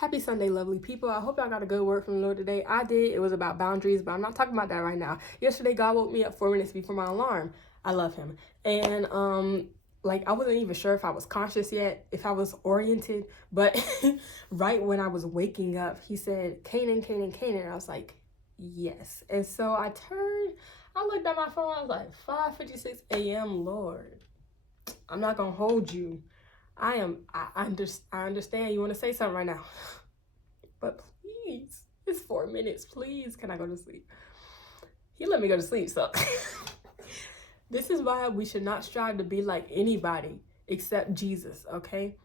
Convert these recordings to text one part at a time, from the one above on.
Happy Sunday, lovely people. I hope y'all got a good word from the Lord today. I did. It was about boundaries, but I'm not talking about that right now. Yesterday, God woke me up 4 minutes before my alarm. I love him. And I wasn't even sure if I was conscious yet, if I was oriented, but right when I was waking up, he said, Canaan, Canaan, Canaan. And I was like, yes. And so I looked at my phone, I was like, 5:56 a.m., Lord. I'm not gonna hold you. I understand you want to say something right now, but please, it's 4 minutes. Please, can I go to sleep? He let me go to sleep. So this is why we should not strive to be like anybody except Jesus. Okay.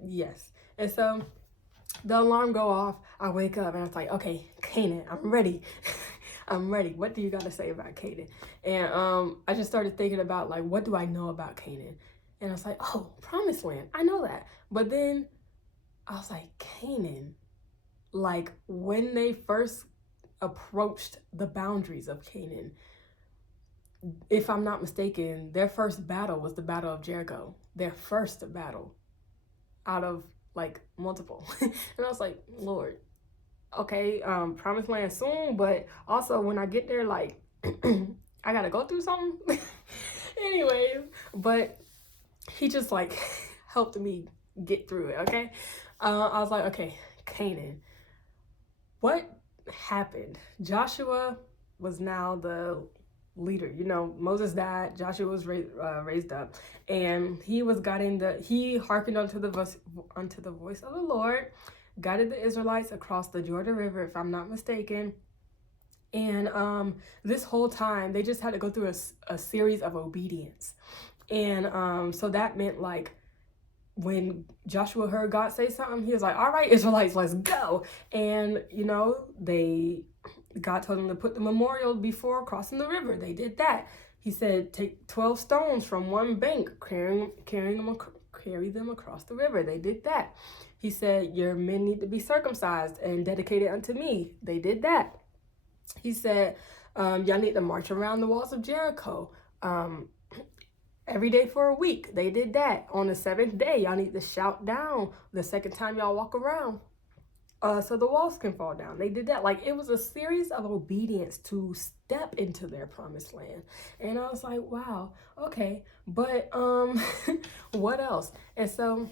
Yes. And so the alarm go off. I wake up and I was like, okay, Canaan, I'm ready. I'm ready. What do you got to say about Canaan? And I just started thinking about, like, what do I know about Canaan? And I was like, oh, promised land. I know that. But then I was like, Canaan, like when they first approached the boundaries of Canaan, if I'm not mistaken, their first battle was the Battle of Jericho. Their first battle out of like multiple. And I was like, Lord, okay, promised land soon, but also when I get there, like, I gotta go through something. Anyways, but he just like helped me get through it, okay? I was like, okay, Canaan, what happened? Joshua was now the leader. You know, Moses died, Joshua was raised up, and he hearkened unto the voice of the Lord, guided the Israelites across the Jordan River, if I'm not mistaken. And this whole time they just had to go through a series of obedience. And so that meant, like, when Joshua heard God say something, he was like, all right, Israelites, let's go. And God told them to put the memorial before crossing the river. They did that. He said, take 12 stones from one bank, carry them across the river. They did that. He said, your men need to be circumcised and dedicated unto me. They did that. He said, y'all need to march around the walls of Jericho every day for a week. They did that. On the seventh day, y'all need to shout down the second time y'all walk around, so the walls can fall down. They did that. Like, it was a series of obedience to step into their promised land. And I was like, wow, okay, but what else? And so,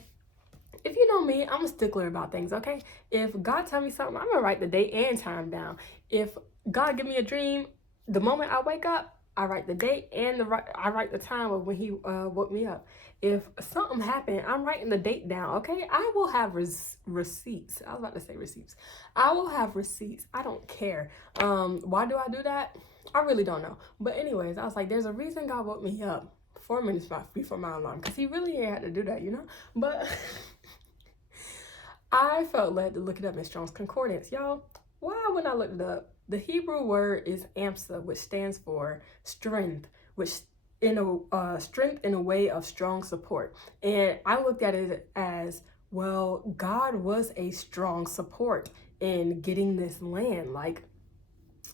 if you know me, I'm a stickler about things, okay? If God tell me something, I'm gonna write the date and time down. If God give me a dream, the moment I wake up, I write the date and I write the time of when he woke me up. If something happened, I'm writing the date down, okay? I will have receipts. I was about to say receipts. I will have receipts. I don't care. Why do I do that? I really don't know. But anyways, I was like, there's a reason God woke me up 4 minutes before my alarm, because he really ain't had to do that, you know? But I felt led to look it up in Strong's Concordance. Y'all, why when I looked it up, the Hebrew word is amsa, which stands for strength, which strength in a way of strong support. And I looked at it as, well, God was a strong support in getting this land. Like,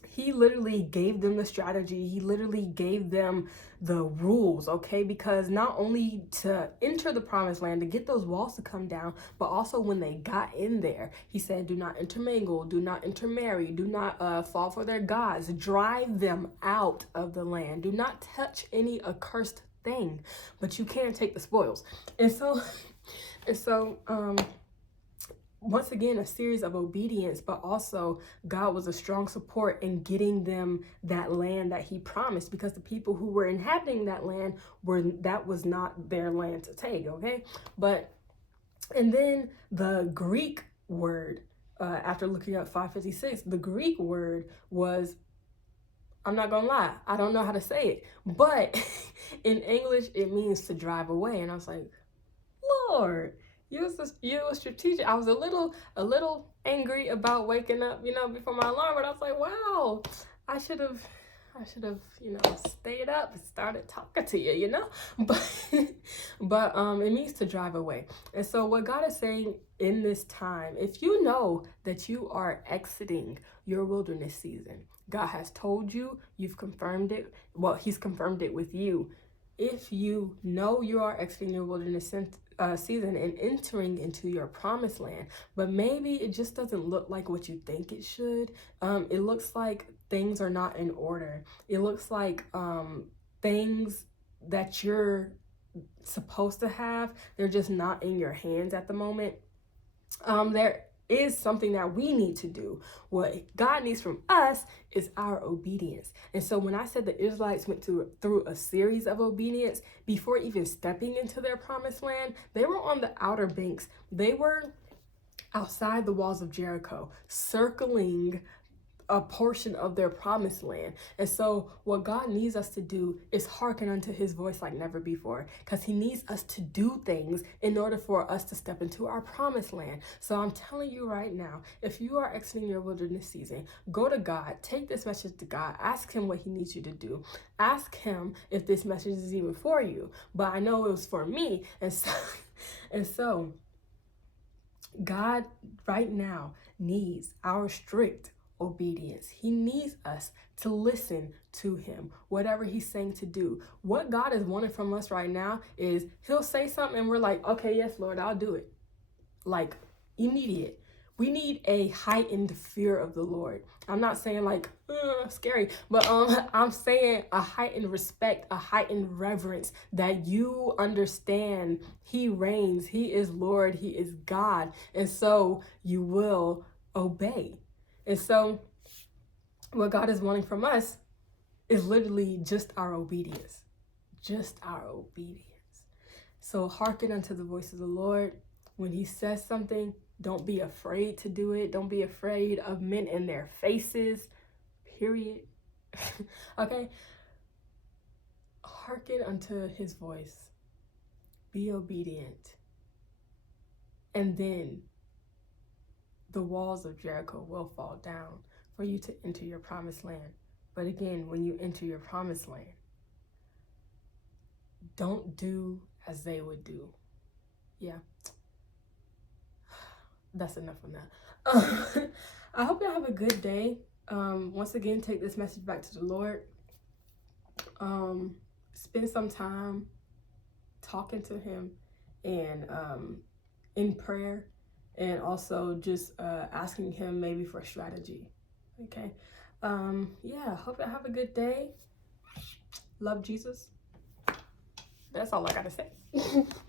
he literally gave them the strategy. He literally gave them the rules, okay? Because not only to enter the promised land, to get those walls to come down, but also when they got in there, he said, do not intermingle, do not intermarry, do not fall for their gods, drive them out of the land, do not touch any accursed thing, but you can take the spoils. And so, once again, a series of obedience, but also God was a strong support in getting them that land that he promised, because the people who were inhabiting that land that was not their land to take, okay? And then the Greek word, after looking up 556, the Greek word was, I'm not gonna lie, I don't know how to say it, but in English, it means to drive away. And I was like, Lord, you were strategic. I was a little angry about waking up, before my alarm, but I was like, wow, I should have, stayed up and started talking to you, but it means to drive away. And so what God is saying in this time, if you know that you are exiting your wilderness season, God has told you, you've confirmed it. Well, he's confirmed it with you. If you know you are exiting your wilderness season and entering into your promised land, but maybe it just doesn't look like what you think it should. It looks like things are not in order. It looks like things that you're supposed to have, they're just not in your hands at the moment. There is something that we need to do. What God needs from us is our obedience. And so when I said the Israelites went through a series of obedience before even stepping into their promised land, they were on the outer banks. They were outside the walls of Jericho, circling a portion of their promised land. And so what God needs us to do is hearken unto his voice like never before, because he needs us to do things in order for us to step into our promised land. So I'm telling you right now, if you are exiting your wilderness season, go to God, take this message to God, ask him what he needs you to do, ask him if this message is even for you. But I know it was for me. And so God right now needs our strict obedience. He needs us to listen to him, whatever he's saying to do. What God is wanting from us right now is he'll say something and we're like, okay, yes, Lord, I'll do it. Like immediate. We need a heightened fear of the Lord. I'm not saying like scary, but I'm saying a heightened respect, a heightened reverence, that you understand he reigns, he is Lord, he is God, and so you will obey. And so what God is wanting from us is literally just our obedience. Just our obedience. So hearken unto the voice of the Lord. When he says something, don't be afraid to do it. Don't be afraid of men in their faces. Period. Okay? Hearken unto his voice. Be obedient. And then the walls of Jericho will fall down for you to enter your promised land. But again, when you enter your promised land, don't do as they would do. Yeah. That's enough on that. I hope y'all have a good day. Once again, take this message back to the Lord. Spend some time talking to him and in prayer, and also just asking him maybe for strategy. Okay. Yeah, hope y'all have a good day. Love Jesus. That's all I gotta say.